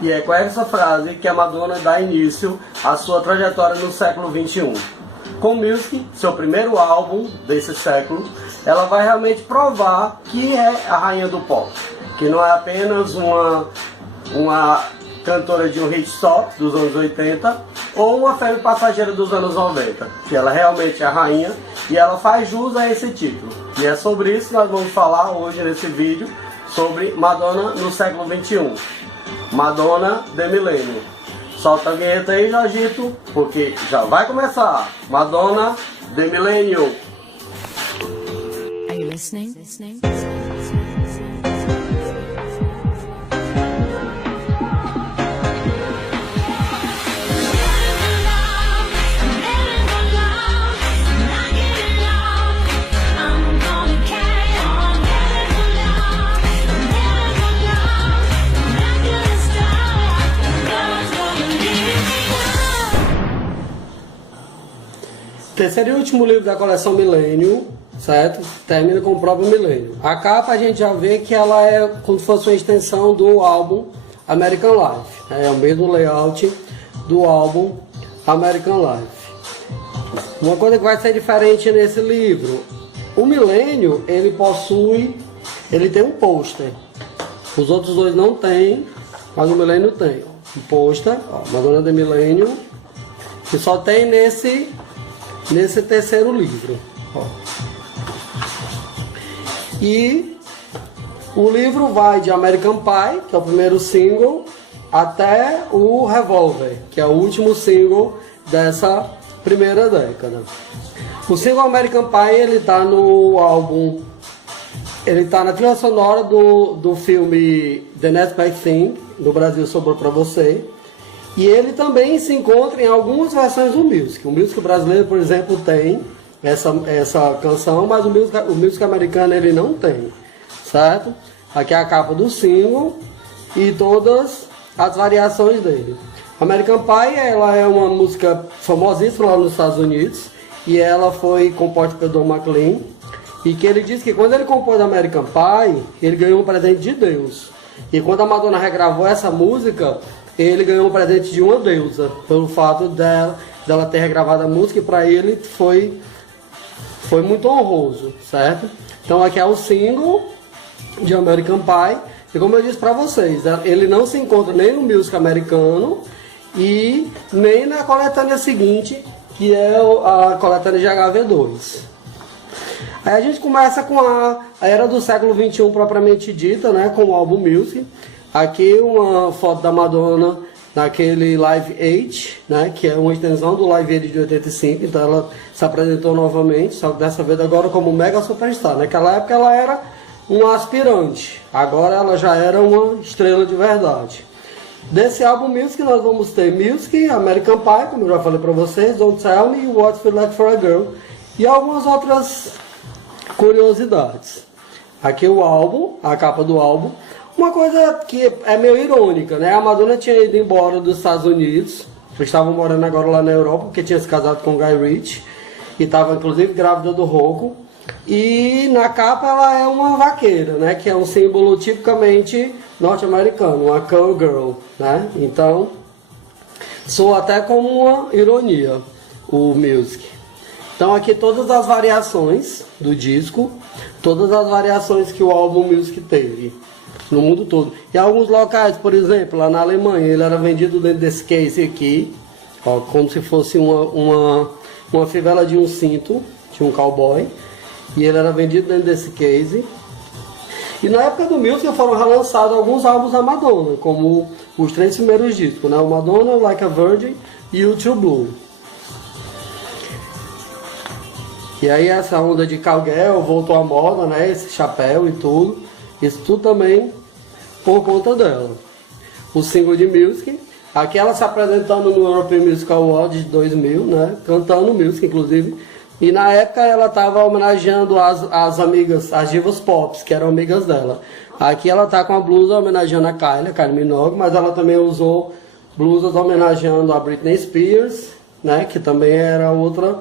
E é com essa frase que a Madonna dá início à sua trajetória no século XXI. Com Music, seu primeiro álbum desse século, ela vai realmente provar que é a rainha do pop, que não é apenas uma cantora de um hit só dos anos 80 ou uma febre passageira dos anos 90, que ela realmente é a rainha e ela faz jus a esse título. E é sobre isso que nós vamos falar hoje nesse vídeo, sobre Madonna no século XXI. Madonna The Millennium. Solta a vinheta aí, Jorgito, porque já vai começar. Madonna The Millennium. Are you listening? Terceiro e último livro da coleção Millennium, certo? Termina com o próprio Millennium. A capa a gente já vê que ela é como se fosse uma extensão do álbum American Life. É o mesmo layout do álbum American Life. Uma coisa que vai ser diferente nesse livro, o Millennium, ele tem um pôster. Os outros dois não tem, mas o Millennium tem. Um pôster, Madonna The Millennium, que só tem nesse terceiro livro. E o livro vai de American Pie, que é o primeiro single, até o Revolver, que é o último single dessa primeira década. O single American Pie, ele tá no álbum, ele tá na trilha sonora do filme The Next Best Thing, do Brasil Sobrou Pra Você. E ele também se encontra em algumas versões do Music. O Music brasileiro, por exemplo, tem essa canção, mas o Music americano ele não tem, certo? Aqui é a capa do single e todas as variações dele. American Pie, ela é uma música famosíssima lá nos Estados Unidos e ela foi composta pelo Don McLean, e que ele diz que quando ele compôs American Pie, ele ganhou um presente de Deus. E quando a Madonna regravou essa música, ele ganhou um presente de uma deusa, pelo fato dela ter regravado a música, e para ele foi muito honroso, certo? Então aqui é o single de American Pie, e como eu disse para vocês, ele não se encontra nem no Music americano e nem na coletânea seguinte, que é a coletânea de HV2. Aí a gente começa com a era do século XXI propriamente dita, né, com o álbum Music. Aqui uma foto da Madonna naquele Live Aid, né, que é uma extensão do Live Aid de 85, então ela se apresentou novamente, só que dessa vez agora como mega superstar. Naquela época ela era uma aspirante, agora ela já era uma estrela de verdade. Desse álbum Music nós vamos ter Music, American Pie, como eu já falei pra vocês, Don't Tell Me, What Feel Like For A Girl, e algumas outras curiosidades. Aqui o álbum, a capa do álbum. Uma coisa que é meio irônica, né? A Madonna tinha ido embora dos Estados Unidos, estavam morando agora lá na Europa, porque tinha se casado com o Guy Ritchie, e estava inclusive grávida do Rocco. E na capa ela é uma vaqueira, né? Que é um símbolo tipicamente norte-americano, uma cowgirl, né? Então, soa até como uma ironia o Music. Então aqui todas as variações do disco, todas as variações que o álbum Music teve no mundo todo. Em alguns locais, por exemplo, lá na Alemanha, ele era vendido dentro desse case aqui, ó, como se fosse uma fivela de um cinto, de um cowboy, e ele era vendido dentro desse case. E na época do Music foram relançados alguns álbuns da Madonna, como os 3 primeiros discos, né? O Madonna, Like a Virgin e o True Blue. E aí essa onda de cowgirl voltou à moda, né? Esse chapéu e tudo. Isso tudo também por conta dela. O single de Music, aqui ela se apresentando no European Music Awards de 2000, né? Cantando Music, inclusive. E na época ela estava homenageando as amigas, as divas pop, que eram amigas dela. Aqui ela tá com a blusa homenageando a Kylie Minogue, mas ela também usou blusas homenageando a Britney Spears, né? Que também era outra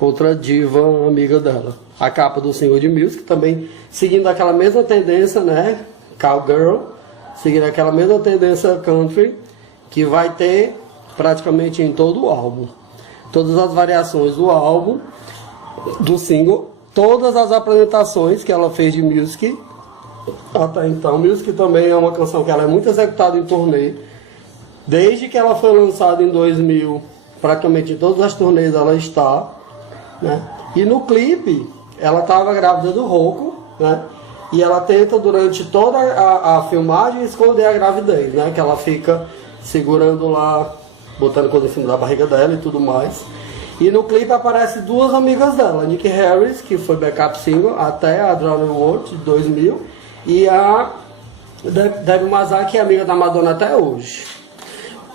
outra diva amiga dela. A capa do single de Music também seguindo aquela mesma tendência, né? Cowgirl, seguindo aquela mesma tendência country, que vai ter praticamente em todo o álbum. Todas as variações do álbum, do single, todas as apresentações que ela fez de Music até então. Music também é uma canção que ela é muito executada em turnê. Desde que ela foi lançada em 2000, praticamente em todas as turnês ela está, né? E no clipe, ela estava grávida do Rocco, né? E ela tenta durante toda a filmagem esconder a gravidez, né? Que ela fica segurando lá, botando coisa em cima da barriga dela e tudo mais. E no clipe aparece duas amigas dela, Nikki Harris, que foi backup single até a Drowning World de 2000, e a Debbie Mazar, que é amiga da Madonna até hoje.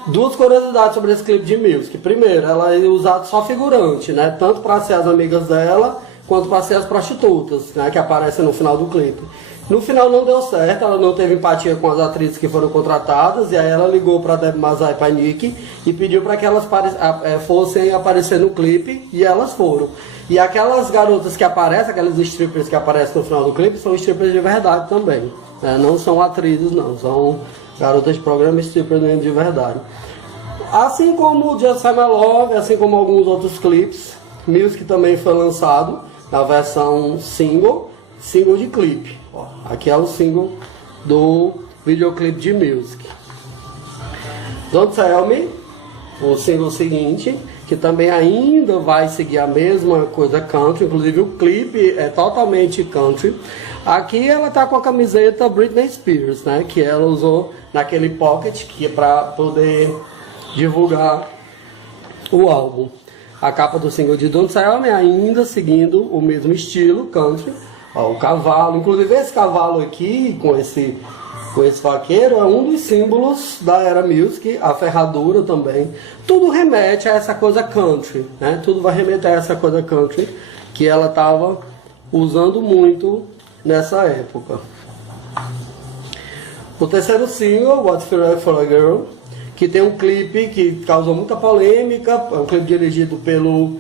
Duas curiosidades sobre esse clipe de Music. Primeiro, ela é usada só figurante, né? Tanto para ser as amigas dela, quanto para ser as prostitutas, né? Que aparecem no final do clipe. No final não deu certo, ela não teve empatia com as atrizes que foram contratadas, e aí ela ligou para Debbie Mazar e para Nikki e pediu para que elas fossem aparecer no clipe, e elas foram. E aquelas garotas que aparecem, aquelas strippers que aparecem no final do clipe, são strippers de verdade também, né? Não são atrizes não, são garotas de programa, strippers de verdade. Assim como Just My Love, assim como alguns outros clipes, Music também foi lançado na versão single de clipe. Ó, aqui é o single do videoclipe de Music. Don't Tell Me, o single seguinte, que também ainda vai seguir a mesma coisa country, inclusive o clipe é totalmente country. Aqui ela tá com a camiseta Britney Spears, né, que ela usou naquele pocket, que é para poder divulgar o álbum. A capa do single de Don't Tell Me ainda seguindo o mesmo estilo country. Ó, o cavalo, inclusive esse cavalo aqui com esse vaqueiro é um dos símbolos da era Music, a ferradura também. Tudo remete a essa coisa country, né? Tudo vai remeter a essa coisa country que ela estava usando muito nessa época. O terceiro single, What Feel Like for a Girl, que tem um clipe que causou muita polêmica, é um clipe dirigido pelo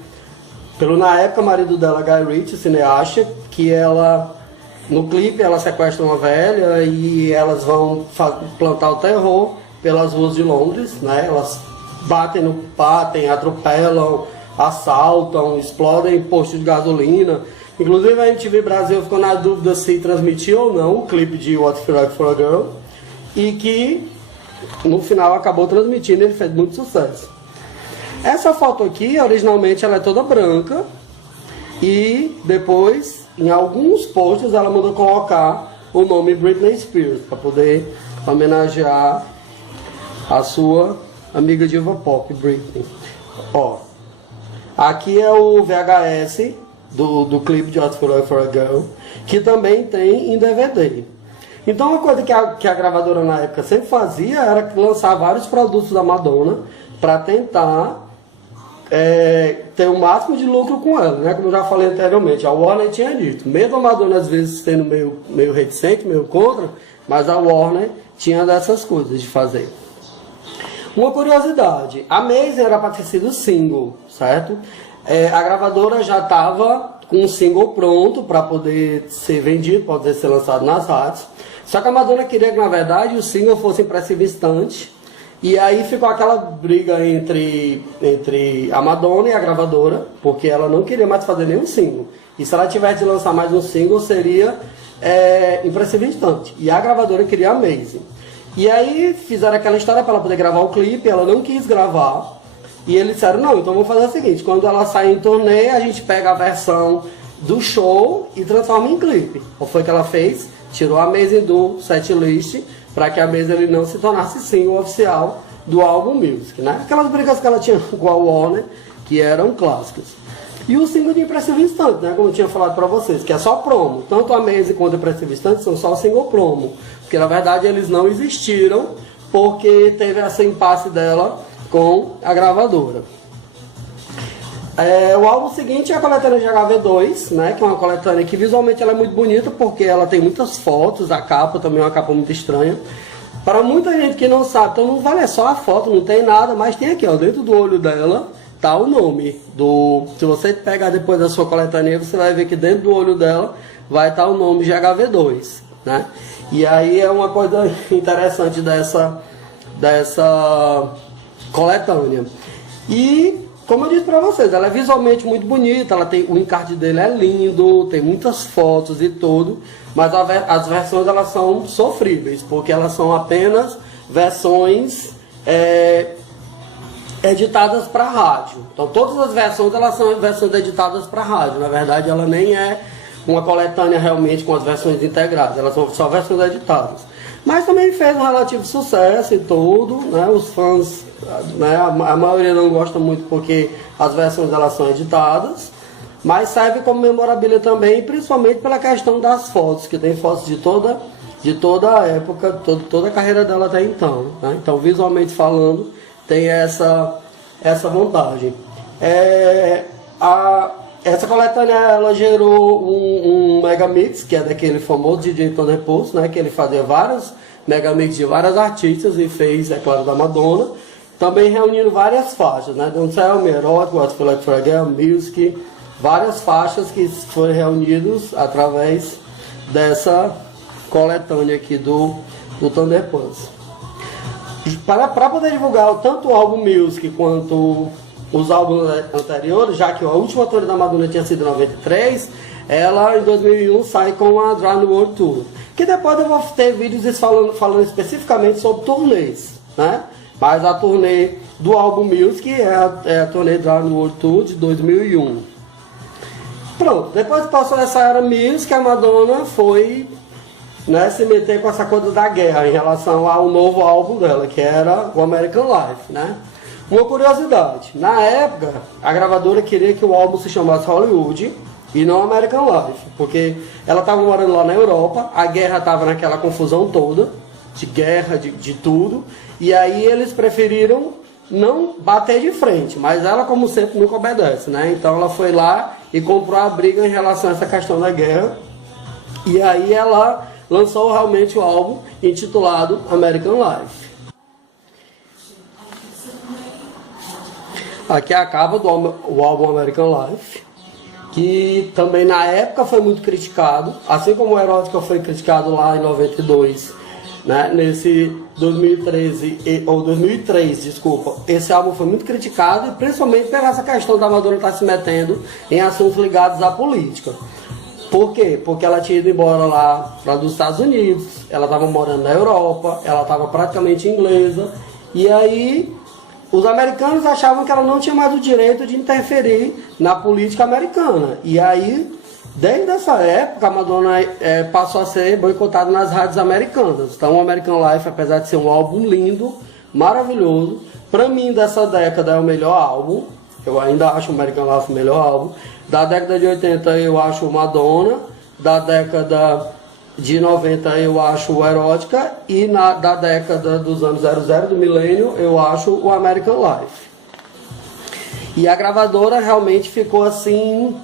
na época marido dela, Guy Ritchie, cineasta, que ela, no clipe, ela sequestra uma velha e elas vão plantar o terror pelas ruas de Londres, né? Elas batem, atropelam, assaltam, explodem postos de gasolina. Inclusive a MTV Brasil ficou na dúvida se transmitiu ou não o clipe de What Feel Like for a Girl, e que no final acabou transmitindo, ele fez muito sucesso. Essa foto aqui, originalmente, ela é toda branca, e depois, em alguns posts, ela mandou colocar o nome Britney Spears, para poder homenagear a sua amiga diva pop, Britney. Ó, aqui é o VHS do clipe de What Feel Like for a Girl, que também tem em DVD. Então, uma coisa que a gravadora na época sempre fazia era lançar vários produtos da Madonna para tentar ter o máximo de lucro com ela, né? Como eu já falei anteriormente, a Warner tinha dito, mesmo a Madonna às vezes sendo meio reticente, meio contra, mas a Warner tinha dessas coisas de fazer. Uma curiosidade, a Amazing era para ter sido single, certo? A gravadora já estava com um single pronto para poder ser vendido, para poder ser lançado nas rádios. Só que a Madonna queria que, na verdade, o single fosse impressivo instante. E aí ficou aquela briga entre a Madonna e a gravadora, porque ela não queria mais fazer nenhum single. E se ela tivesse de lançar mais um single, seria impressivo instante. E a gravadora queria Amazing. E aí fizeram aquela história para ela poder gravar o clipe, ela não quis gravar. E eles disseram, não, então vamos fazer o seguinte, quando ela sair em turnê, a gente pega a versão do show e transforma em clipe. Ou foi o que ela fez? Tirou a Amazing do setlist para que a Amazing não se tornasse single oficial do álbum Music, né? Aquelas brigas que ela tinha com a Warner, que eram clássicas. E o single de Impressive Instante, né? Como eu tinha falado para vocês, que é só promo. Tanto a Amazing quanto a Impressive Instante são só single promo. Porque na verdade eles não existiram, porque teve essa impasse dela com a gravadora. O álbum seguinte é a coletânea de HV2, né, que é uma coletânea que visualmente ela é muito bonita, porque ela tem muitas fotos, a capa também é uma capa muito estranha. Para muita gente que não sabe, então não vale só a foto, não tem nada, mas tem aqui, ó, dentro do olho dela, tá o nome do... Se você pegar depois da sua coletânea, você vai ver que dentro do olho dela vai estar o nome GHV2, né? E aí é uma coisa interessante dessa coletânea. E, como eu disse para vocês, ela é visualmente muito bonita, ela tem, o encarte dele é lindo, tem muitas fotos e tudo, mas as versões elas são sofríveis, porque elas são apenas versões editadas para rádio. Então todas as versões elas são versões editadas para rádio. Na verdade ela nem é uma coletânea realmente com as versões integradas, elas são só versões editadas. Mas também fez um relativo sucesso e tudo, né? Os fãs, né? A maioria não gosta muito porque as versões elas são editadas, mas serve como memorabilia também, principalmente pela questão das fotos, que tem fotos de toda a época, toda a carreira dela até então, né? Então visualmente falando tem essa vantagem. Essa coletânea ela gerou um megamix, que é daquele famoso DJ Tony Pulse, né, que ele fazia vários megamix de várias artistas e fez, é claro, da Madonna, também reunindo várias faixas, né, Don't Tell Me, Erotic, What Feel Like For Again, Music, várias faixas que foram reunidas através dessa coletânea aqui do Thunder Pulse. Para poder divulgar tanto o álbum Music quanto os álbuns anteriores, já que a última turnê da Madonna tinha sido em 93, ela em 2001 sai com a Drown the World Tour, que depois eu vou ter vídeos falando especificamente sobre turnês, né? Mas a turnê do álbum Music é a turnê Drown the World Tour de 2001. Pronto, depois que passou essa era Music, a Madonna foi, né, se meter com essa coisa da guerra em relação ao novo álbum dela, que era o American Life, né? Uma curiosidade, na época a gravadora queria que o álbum se chamasse Hollywood e não American Life, porque ela estava morando lá na Europa, a guerra estava naquela confusão toda, de guerra, de tudo, e aí eles preferiram não bater de frente, mas ela, como sempre, nunca obedece, né? Então ela foi lá e comprou a briga em relação a essa questão da guerra, e aí ela lançou realmente o álbum intitulado American Life. Aqui acaba o álbum American Life, que também na época foi muito criticado, assim como o Erótica foi criticado lá em 92, né? Nesse 2003, desculpa, esse álbum foi muito criticado, e principalmente por essa questão da Madonna estar se metendo em assuntos ligados à política. Por quê? Porque ela tinha ido embora lá dos Estados Unidos, ela estava morando na Europa, ela estava praticamente inglesa, e aí os americanos achavam que ela não tinha mais o direito de interferir na política americana. E aí, desde essa época, a Madonna passou a ser boicotada nas rádios americanas. Então, o American Life, apesar de ser um álbum lindo, maravilhoso, para mim, dessa década é o melhor álbum. Eu ainda acho o American Life o melhor álbum. Da década de 80 eu acho o Madonna. Da década de 90 eu acho o Erótica, e da década dos anos 00 do milênio eu acho o American Life. E a gravadora realmente ficou assim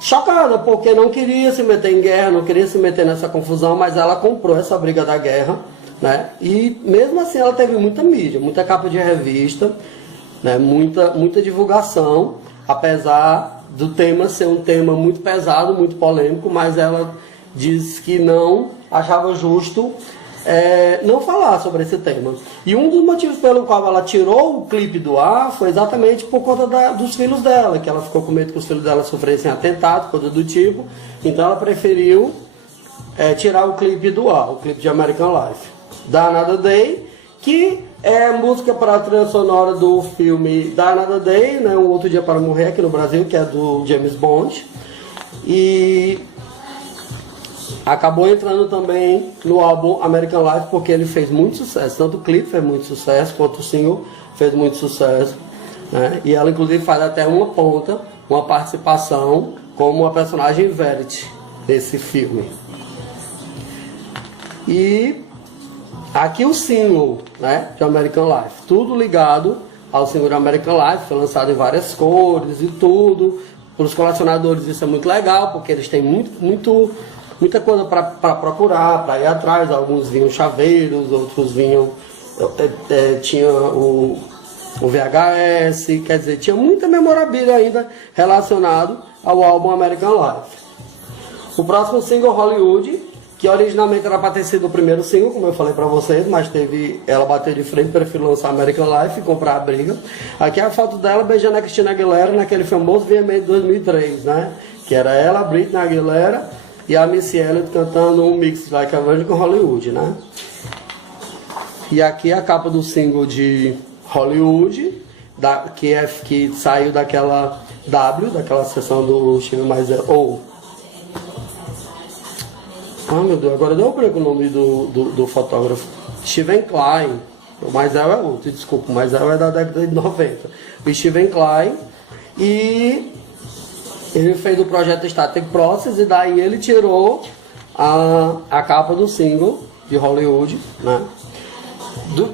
chocada, porque não queria se meter em guerra, não queria se meter nessa confusão, mas ela comprou essa briga da guerra, né? E mesmo assim ela teve muita mídia, muita capa de revista, né? muita divulgação, apesar do tema ser um tema muito pesado, muito polêmico, mas ela diz que não achava justo não falar sobre esse tema. E um dos motivos pelo qual ela tirou o clipe do ar foi exatamente por conta dos filhos dela, que ela ficou com medo que os filhos dela sofressem atentado, coisa do tipo. Então ela preferiu tirar o clipe do ar, o clipe de American Life. Die Another Day, que é música para a trilha sonora do filme Die Another Day, né, Um Outro Dia para Morrer, aqui no Brasil, que é do James Bond. E acabou entrando também no álbum American Life, porque ele fez muito sucesso. Tanto o clipe fez muito sucesso, quanto o single fez muito sucesso, né? E ela inclusive faz até uma ponta, uma participação como uma personagem Verity desse filme. E aqui o single, né, de American Life, tudo ligado ao single de American Life, foi lançado em várias cores e tudo. Para os colecionadores isso é muito legal, porque eles têm muita coisa para procurar, para ir atrás. Alguns vinham chaveiros, outros vinham tinha o VHS, quer dizer, tinha muita memorabilia ainda relacionado ao álbum American Life. O próximo single, Hollywood, que originalmente era para ter sido o primeiro single, como eu falei para vocês, mas ela bateu de frente, preferiu lançar American Life e comprar a briga. Aqui é a foto dela beijando a Christina Aguilera naquele famoso VMA de 2003, né? Que era ela, a Britney Aguilera e a Missy Elliott cantando um mix Like a Virgin com Hollywood, né? E aqui a capa do single de Hollywood, que saiu daquela daquela sessão do Steve Maisel, meu Deus, agora deu um branco o nome do fotógrafo. Steven Klein. O Maisel é outro, desculpa, o Maisel é da década de 90. O Steven Klein. E ele fez o projeto Static Process e daí ele tirou a capa do single de Hollywood, né?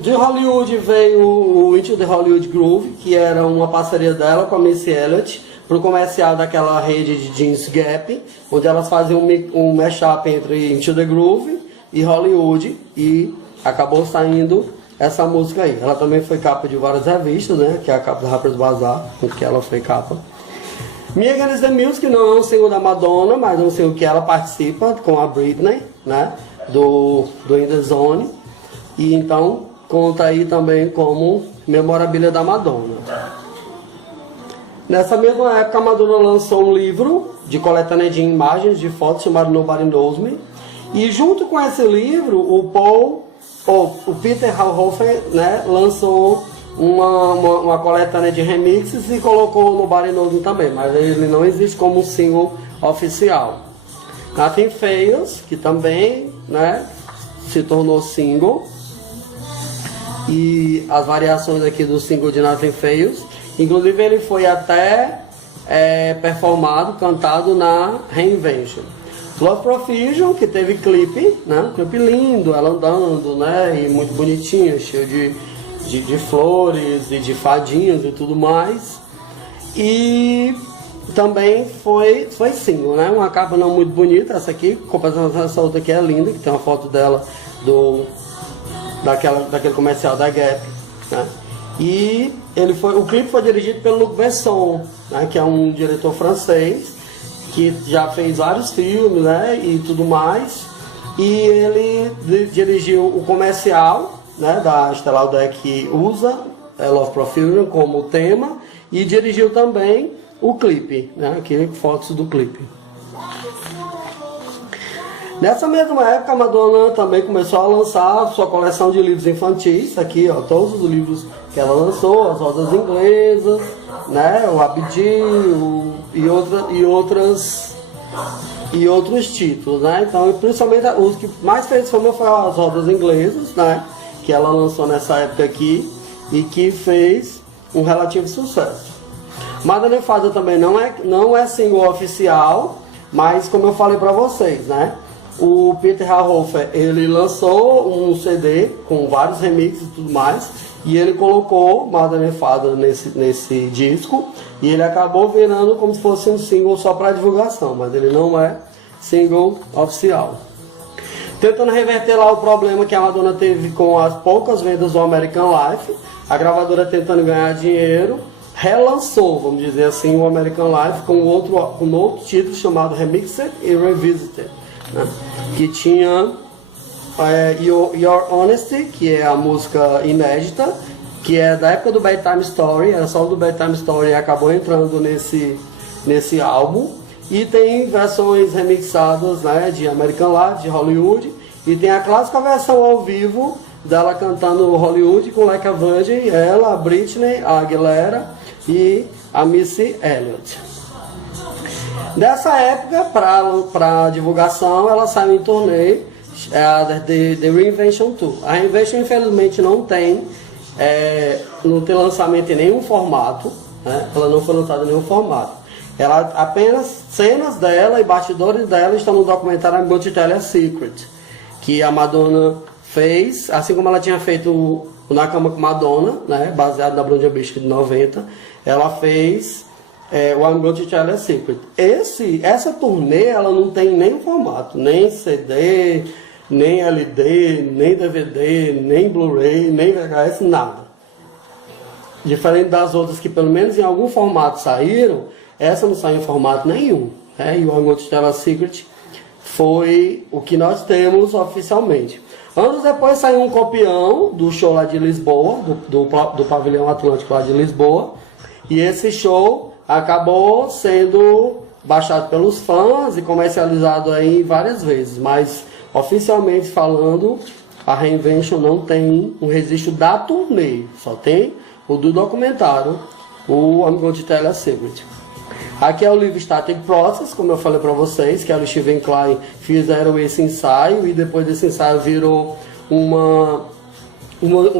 De Hollywood veio o Into the Hollywood Groove, que era uma parceria dela com a Missy Elliott, para o comercial daquela rede de jeans Gap, onde elas faziam um mashup entre Into the Groove e Hollywood, e acabou saindo essa música aí. Ela também foi capa de várias revistas, né, que é a capa da Harper's Bazaar, com que ela foi capa. Me Against the Music não é um single da Madonna, mas é um single que ela participa com a Britney, né, do In The Zone, e então conta aí também como memorabilia da Madonna. Nessa mesma época, a Madonna lançou um livro de coletânea de imagens, de fotos, chamado Nobody Knows Me. E junto com esse livro, o Peter Hauhofer, né, lançou uma coletânea de remixes e colocou Nobody Knows Me também, mas ele não existe como um single oficial. Nothing Fails, que também, né, se tornou single. E as variações aqui do single de Nothing Fails. Inclusive ele foi até performado, cantado na Reinvention. Love Profusion, que teve clipe, né? Um clipe lindo, ela andando, né? E muito bonitinho, cheio de flores e de fadinhos e tudo mais. E também foi single, né? Uma capa não muito bonita, essa aqui, comparado essa outra aqui é linda, que tem uma foto dela daquele comercial da Gap, né? E o clipe foi dirigido pelo Luc Besson, né, que é um diretor francês que já fez vários filmes, né, e tudo mais. E ele dirigiu o comercial, né, da Estée Lauder, que usa Love Profusion como tema, e dirigiu também o clipe, né, aqui fotos do clipe. Nessa mesma época, a Madonna também começou a lançar sua coleção de livros infantis. Aqui, ó, todos os livros que ela lançou, As Rodas Inglesas, né, o Abdi e outros títulos, né? Então, principalmente os que mais fez fama foi As Rodas Inglesas, né, que ela lançou nessa época aqui e que fez um relativo sucesso. Madonna Fada também não é single oficial, mas como eu falei pra vocês, né? O Peter Hauhofer, ele lançou um CD com vários remixes e tudo mais, e ele colocou Madonna Fada nesse disco, e ele acabou virando como se fosse um single só para divulgação, mas ele não é single oficial. Tentando reverter lá o problema que a Madonna teve com as poucas vendas do American Life, a gravadora tentando ganhar dinheiro, relançou, vamos dizer assim, o American Life com outro título chamado Remixed e Revisited, né? Que tinha Your Honesty, que é a música inédita, que é da época do Bedtime Story, era só do Bedtime Story e acabou entrando nesse álbum. E tem versões remixadas, né, de American Life, de Hollywood, e tem a clássica versão ao vivo dela cantando Hollywood com Like a Virgin, ela, a Britney, a Aguilera e a Missy Elliott. Dessa época, para divulgação, ela saiu em turnê, The Reinvention Tour. A Reinvention, infelizmente, não tem lançamento em nenhum formato, né? Ela não foi lançada em nenhum formato. Ela, apenas cenas dela e bastidores dela estão no documentário I'm Going to Tell You a Secret, que a Madonna fez, assim como ela tinha feito o Na Cama com Madonna, né? Baseado na Blonde Ambition de 90, ela fez o I'm Going to Tell You a Secret. Essa turnê, ela não tem nem formato, nem CD, nem LD, nem DVD, nem Blu-ray, nem VHS, nada. Diferente das outras que pelo menos em algum formato saíram, essa não saiu em formato nenhum. Né? E o I'm Going to Tell a Secret foi o que nós temos oficialmente. Anos depois saiu um copião do show lá de Lisboa, do Pavilhão Atlântico lá de Lisboa. E esse show acabou sendo baixado pelos fãs e comercializado aí várias vezes. Mas oficialmente falando, a Reinvention não tem um registro da turnê. Só tem o do documentário, o I'm Going to Tell a Secret. Aqui é o livro Static Process, como eu falei para vocês, que era o Steven Klein, fizeram esse ensaio e depois desse ensaio virou uma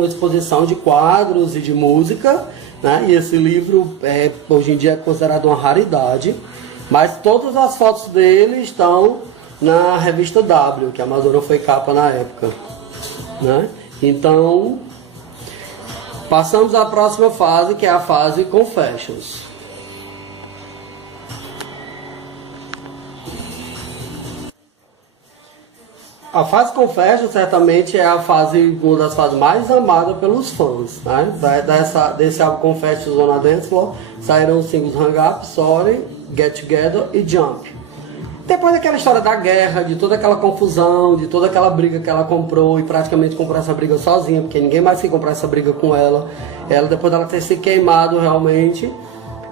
exposição de quadros e de música, né? E esse livro hoje em dia é considerado uma raridade, mas todas as fotos dele estão na revista W, que a Madonna foi capa na época, né? Então, passamos à próxima fase, que é a fase Confessions. A fase Confession certamente é uma das fases mais amadas pelos fãs, né? Desse álbum Confessions on a Dance Floor saíram os singles Hang Up, Sorry, Get Together e Jump. Depois daquela história da guerra, de toda aquela confusão, de toda aquela briga que ela comprou e praticamente comprou essa briga sozinha, porque ninguém mais quer comprar essa briga com ela. Ela, depois dela ter se queimado realmente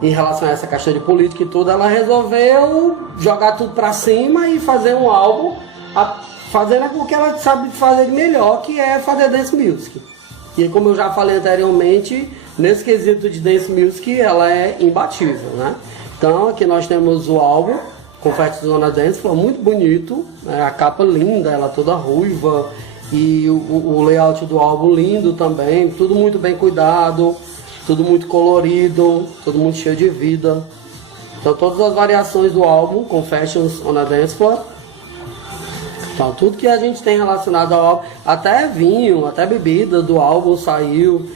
em relação a essa questão de política e tudo, ela resolveu jogar tudo pra cima e fazer um álbum fazendo o que ela sabe fazer de melhor, que é fazer dance music. E como eu já falei anteriormente, nesse quesito de dance music, ela é imbatível, né? Então aqui nós temos o álbum Confessions on a Dance Floor, muito bonito, né? A capa linda, ela toda ruiva, e o layout do álbum lindo também, tudo muito bem cuidado, tudo muito colorido, tudo muito cheio de vida. Então todas as variações do álbum Confessions on a Dance Floor. Então, tudo que a gente tem relacionado ao álbum, até vinho, até bebida do álbum saiu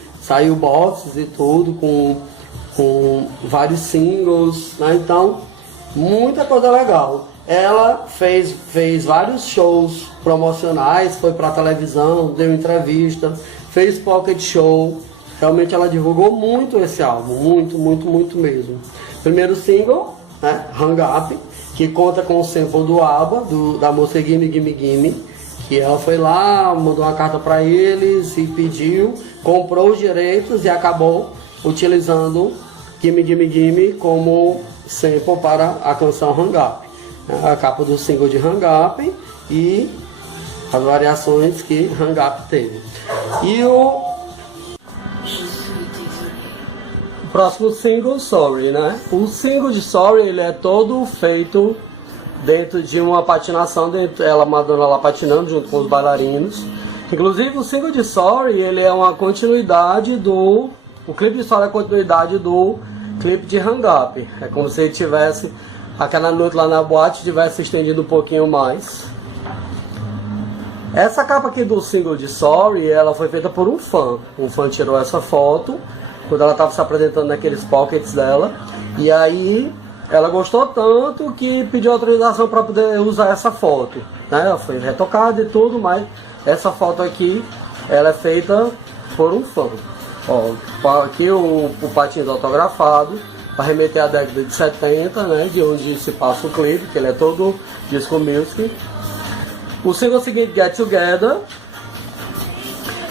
boxes e tudo, com vários singles, né? Então, muita coisa legal. Ela fez vários shows promocionais, foi pra televisão, deu entrevista, fez pocket show. Realmente ela divulgou muito esse álbum, muito mesmo. Primeiro single, né, Hang Up, que conta com o sample do ABBA, da música Gimme Gimme Gimme, que ela foi lá, mandou uma carta para eles e pediu, comprou os direitos e acabou utilizando Gimme Gimme Gimme como sample para a canção Hang Up. A capa do single de Hang Up e as variações que Hang Up teve. E o próximo single, Sorry, né? O single de Sorry, ele é todo feito dentro de uma patinação, ela Madonna lá patinando junto com os bailarinos. Inclusive o single de Sorry, ele é uma continuidade o clipe de Sorry é a continuidade do clipe de Hang Up. É como se ele tivesse, aquela noite lá na boate, tivesse estendido um pouquinho mais. Essa capa aqui do single de Sorry, ela foi feita por um fã. Um fã tirou essa foto quando ela estava se apresentando naqueles pockets dela, e aí ela gostou tanto que pediu autorização para poder usar essa foto, né? Ela foi retocada e tudo, mas essa foto aqui ela é feita por um fã. Ó, aqui o patins autografado para remeter à década de 70, né, de onde se passa o clipe, que ele é todo disco music. O single seguinte, Get Together.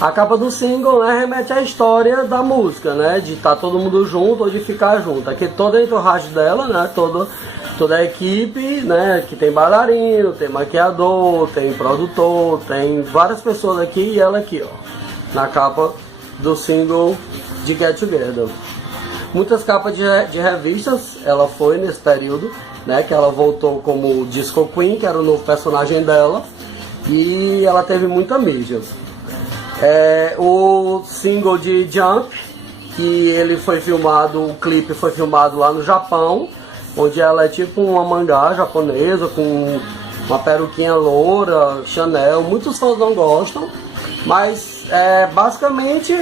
A capa do single, né, remete à história da música, né, de estar todo mundo junto ou de ficar junto. Aqui toda a entourage dela, né, toda a equipe, né, que tem bailarino, tem maquiador, tem produtor, tem várias pessoas aqui e ela aqui, ó, na capa do single de Get Together. Muitas capas de revistas ela foi nesse período, né, que ela voltou como Disco Queen, que era o novo personagem dela, e ela teve muita mídia. O single de Jump, que ele foi filmado, o clipe foi filmado lá no Japão, onde ela é tipo uma mangá japonesa com uma peruquinha loura, Chanel. Muitos fãs não gostam, mas basicamente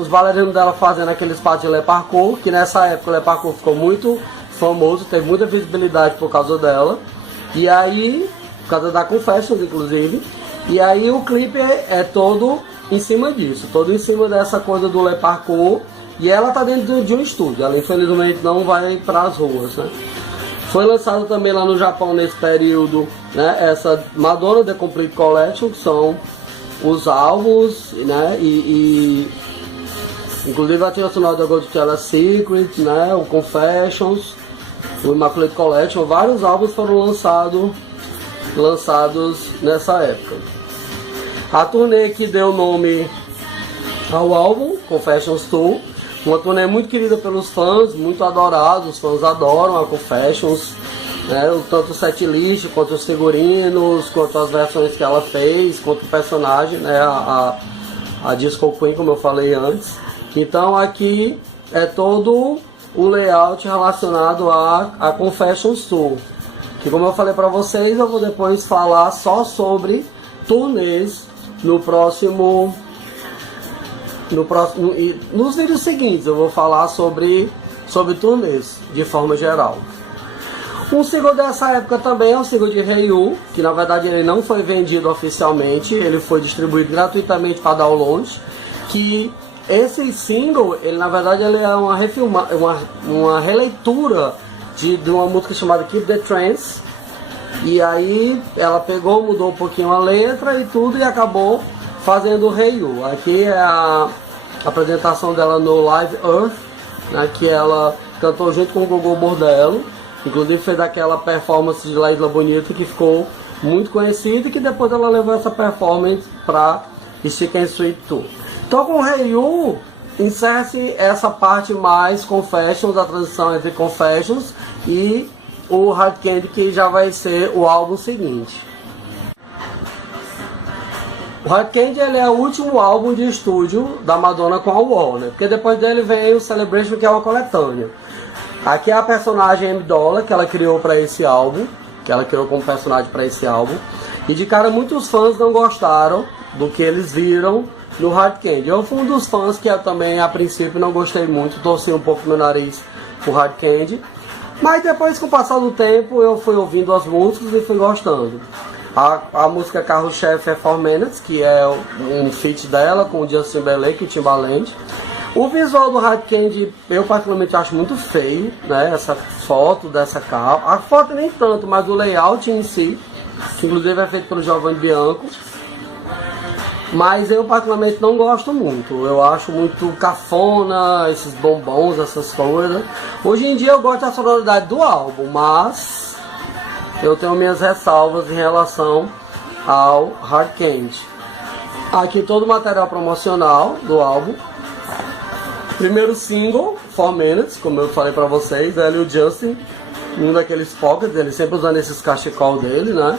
os bailarinos dela fazendo aqueles passos de Le Parkour, que nessa época o Le Parkour ficou muito famoso, teve muita visibilidade por causa dela, e aí, por causa da Confessions inclusive. E aí o clipe é todo em cima disso, todo em cima dessa coisa do Le Parkour, E ela tá dentro de um estúdio, ela infelizmente não vai para as ruas, né? Foi lançado também lá no Japão nesse período, né, essa Madonna The Complete Collection, que são os álbuns, né, inclusive a trilha sonora da Goldsteller Secret, né, o Confessions, o Immaculate Collection, vários álbuns foram lançados nessa época. A turnê que deu nome ao álbum, Confessions Tour, uma turnê muito querida pelos fãs, muito adorada, os fãs adoram a Confessions, né, tanto o setlist, quanto os figurinos, quanto as versões que ela fez, quanto o personagem, né, a Disco Queen, como eu falei antes. Então aqui é todo o layout relacionado a Confessions Tour, que como eu falei para vocês, eu vou depois falar só sobre turnês nos vídeos seguintes eu vou falar sobre turnês de forma geral. Um single dessa época também é o single de Hey You, que na verdade ele não foi vendido oficialmente, ele foi distribuído gratuitamente para download. Que esse single, ele na verdade ele é uma releitura de uma música chamada Keep the Trance. E aí ela pegou, mudou um pouquinho a letra e tudo, e acabou fazendo Hey You. Aqui é a apresentação dela no Live Earth, né, que ela cantou junto com o Gogol Bordello. Inclusive fez aquela performance de La Isla Bonita que ficou muito conhecida, e que depois ela levou essa performance para Chicken Sweet Tour. Então com Hey You encerra-se essa parte mais Confessions, a transição entre Confessions e o Hard Candy, que já vai ser o álbum seguinte. O Hard Candy ele é o último álbum de estúdio da Madonna com a Warner, porque depois dele vem o Celebration, que é uma coletânea. Aqui é a personagem Amy Dollar, que ela criou para esse álbum, que ela criou como personagem para esse álbum. E de cara muitos fãs não gostaram do que eles viram no Hard Candy. Eu fui um dos fãs que eu também a princípio não gostei muito, torci um pouco meu nariz pro Hard Candy. Mas depois, com o passar do tempo, eu fui ouvindo as músicas e fui gostando. A música carro-chefe é 4 Minutes, que é um feat dela com o Justin Timberlake e o Timbaland. O visual do Hard Candy eu particularmente acho muito feio, né? Essa foto dessa capa. A foto nem tanto, mas o layout em si, que inclusive é feito pelo Giovanni Bianco. Mas eu particularmente não gosto muito. Eu acho muito cafona, esses bombons, essas coisas. Hoje em dia eu gosto da sonoridade do álbum, mas eu tenho minhas ressalvas em relação ao Hard Candy. Aqui todo o material promocional do álbum. Primeiro single, 4 Minutes, como eu falei pra vocês, ela e o Justin, um daqueles pockets, ele sempre usando esses cachecol dele, né?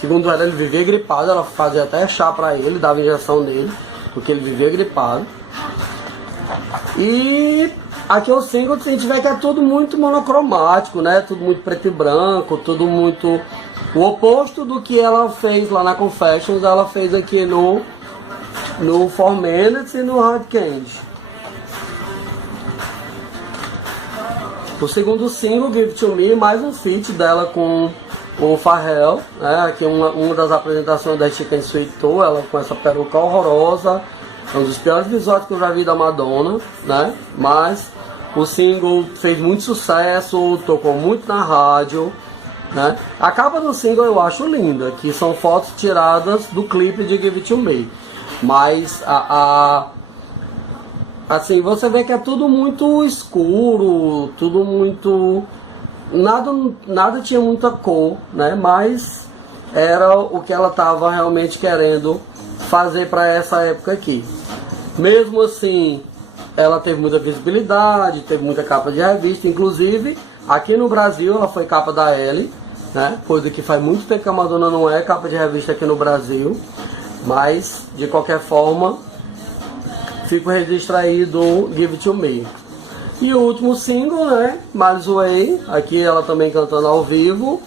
Segundo ela, ele vivia gripado, ela fazia até chá pra ele, dava injeção nele, porque ele vivia gripado. E aqui é o single, se a gente vê que é tudo muito monocromático, né? Tudo muito preto e branco, tudo muito... O oposto do que ela fez lá na Confessions, ela fez aqui no 4 Minutes e no Hard Candy. O segundo single, Give It To Me, mais um feat dela com o Pharrell, né? Aqui uma das apresentações da Chicken Sweet Tour, ela com essa peruca horrorosa, é um dos piores visuais que eu já vi da Madonna, né? Mas o single fez muito sucesso, tocou muito na rádio, né? A capa do single eu acho linda, que são fotos tiradas do clipe de Give It To Me, mas assim, você vê que é tudo muito escuro, tudo muito... Nada tinha muita cor, né? Mas era o que ela estava realmente querendo fazer para essa época aqui. Mesmo assim, ela teve muita visibilidade, teve muita capa de revista. Inclusive, aqui no Brasil, ela foi capa da Elle, né? Coisa que faz muito tempo que a Madonna não é capa de revista aqui no Brasil. Mas, de qualquer forma... Fico registrado Give It To Me. E o último single, né? Miles Way. Aqui ela também cantando ao vivo.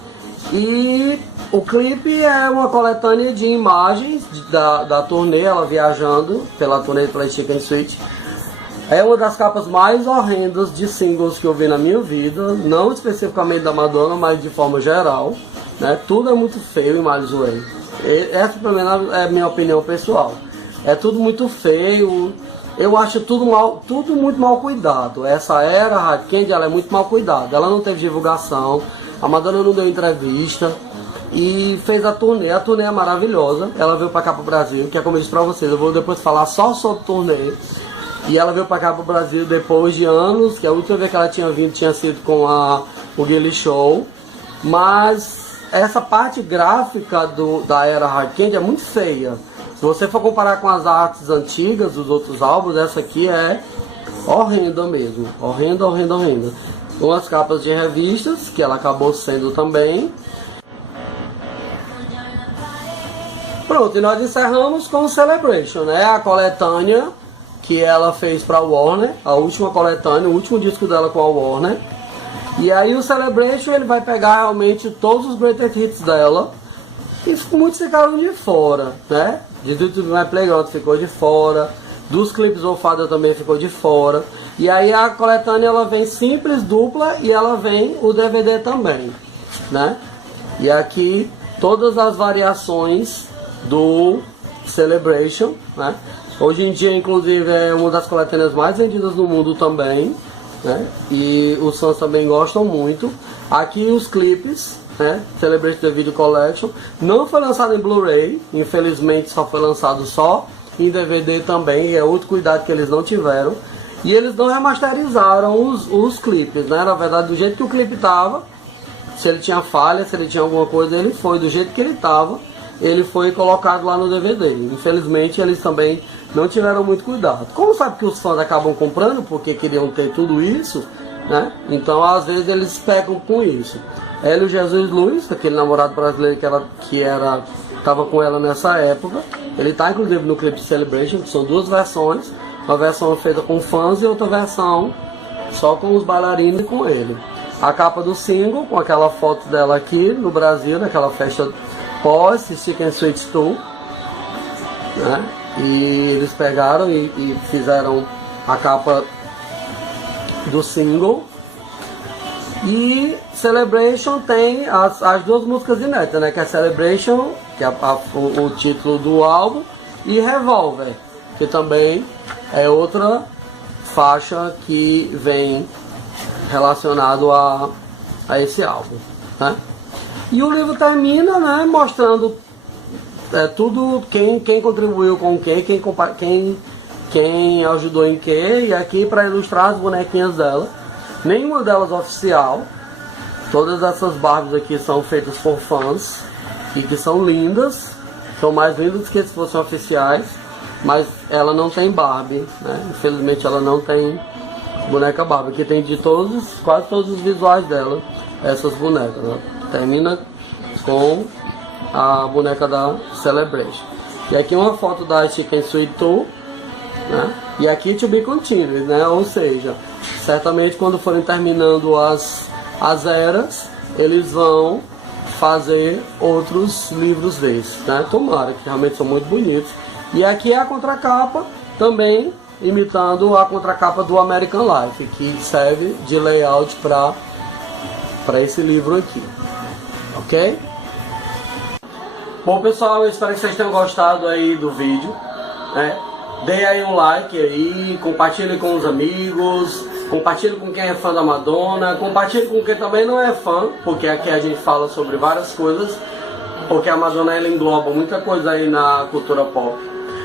E o clipe é uma coletânea de imagens da turnê, ela viajando pela turnê pela Chicken Sweet. É uma das capas mais horrendas de singles que eu vi na minha vida. Não especificamente da Madonna, mas de forma geral, né? Tudo é muito feio em Miles Way. Essa, pelo menos, é a minha opinião pessoal. É tudo muito feio. eu acho tudo muito mal cuidado. Essa era Hard Candy, ela é muito mal cuidada. Ela não teve divulgação, a Madonna não deu entrevista e fez a turnê. A turnê é maravilhosa. Ela veio pra cá pro Brasil, que é como eu disse pra vocês, eu vou depois falar só sobre turnê. E ela veio pra cá pro Brasil depois de anos, que a última vez que ela tinha vindo tinha sido com o Gilly Show. Mas essa parte gráfica da era Hard Candy é muito feia. Se você for comparar com as artes antigas dos outros álbuns, essa aqui é horrenda mesmo. Horrenda, horrenda, horrenda. Umas capas de revistas, que ela acabou sendo também. Pronto, e nós encerramos com o Celebration, né? A coletânea que ela fez para a Warner, a última coletânea, o último disco dela com a Warner. E aí o Celebration, ele vai pegar realmente todos os greatest hits dela. E muitos ficaram de fora, né? De Do My Playground ficou de fora, dos clipes of Father também ficou de fora. E aí a coletânea ela vem simples, dupla, e ela vem o DVD também, né? E aqui todas as variações do Celebration, né? Hoje em dia, inclusive, é uma das coletâneas mais vendidas no mundo também, né? E os fãs também gostam muito. Aqui os clipes, né? Celebration The Video Collection. Não foi lançado em Blu-ray, infelizmente só foi lançado só em DVD também, e é outro cuidado que eles não tiveram. E eles não remasterizaram os clipes, né? Na verdade, do jeito que o clipe tava, se ele tinha falha, se ele tinha alguma coisa, ele foi do jeito que ele tava, ele foi colocado lá no DVD. Infelizmente, eles também não tiveram muito cuidado. Como sabe que os fãs acabam comprando porque queriam ter tudo isso, né? Então, às vezes, eles pegam com isso. Hélio Jesus Luiz, aquele namorado brasileiro que estava com ela nessa época, ele está inclusive no clipe de Celebration, que são duas versões. Uma versão feita com fãs e outra versão só com os bailarinos e com ele. A capa do single, com aquela foto dela aqui no Brasil, naquela festa pós Chicken Sweet 2, né? E eles pegaram e fizeram a capa do single. E Celebration tem as duas músicas inéditas, né? Que é Celebration, que é o título do álbum, e Revolver, que também é outra faixa que vem relacionado a esse álbum, né? E o livro termina, né, mostrando tudo, quem contribuiu com quem ajudou em quê, e aqui para ilustrar as bonequinhas dela. Nenhuma delas oficial. Todas essas Barbies aqui são feitas por fãs e que são lindas, são mais lindas que se fossem oficiais, mas ela não tem Barbie, né? Infelizmente ela não tem boneca Barbie. Aqui tem de quase todos os visuais dela, essas bonecas, né? Termina com a boneca da Celebration. E aqui uma foto da Chicken Sweet 2, né? E aqui To Be Continued, né? Ou seja, certamente quando forem terminando as eras, eles vão fazer outros livros desses, né? Tomara, que realmente são muito bonitos. E aqui é a contracapa, também imitando a contracapa do American Life, que serve de layout para esse livro aqui, ok? Bom, pessoal, eu espero que vocês tenham gostado aí do vídeo, né? Dê aí um like aí, compartilhe com os amigos, compartilhe com quem é fã da Madonna, compartilhe com quem também não é fã, porque aqui a gente fala sobre várias coisas, porque a Madonna ela engloba muita coisa aí na cultura pop.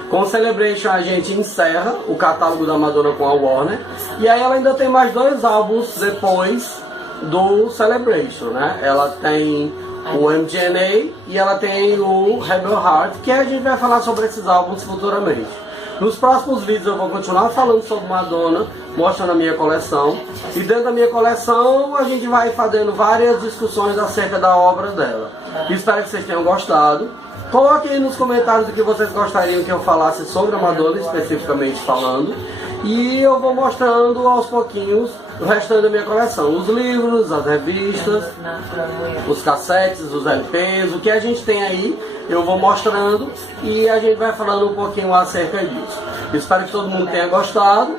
Com o Celebration a gente encerra o catálogo da Madonna com a Warner, e aí ela ainda tem mais 2 álbuns depois do Celebration, né? Ela tem o MGNA e ela tem o Rebel Heart, que a gente vai falar sobre esses álbuns futuramente. Nos próximos vídeos eu vou continuar falando sobre Madonna, mostrando a minha coleção. E dentro da minha coleção a gente vai fazendo várias discussões acerca da obra dela. Espero que vocês tenham gostado. Coloquem aí nos comentários o que vocês gostariam que eu falasse sobre a Madonna, especificamente falando. E eu vou mostrando aos pouquinhos o restante da minha coleção. Os livros, as revistas, os cassetes, os LPs, o que a gente tem aí, eu vou mostrando e a gente vai falando um pouquinho acerca disso. Espero que todo mundo tenha gostado.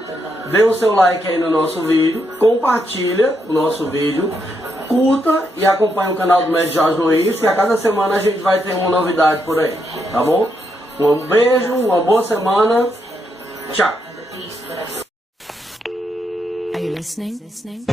Dê o seu like aí no nosso vídeo, compartilha o nosso vídeo, curta e acompanhe o canal do Médio Jorge Luiz, que a cada semana a gente vai ter uma novidade por aí, tá bom? Um beijo, uma boa semana, tchau! Are you listening?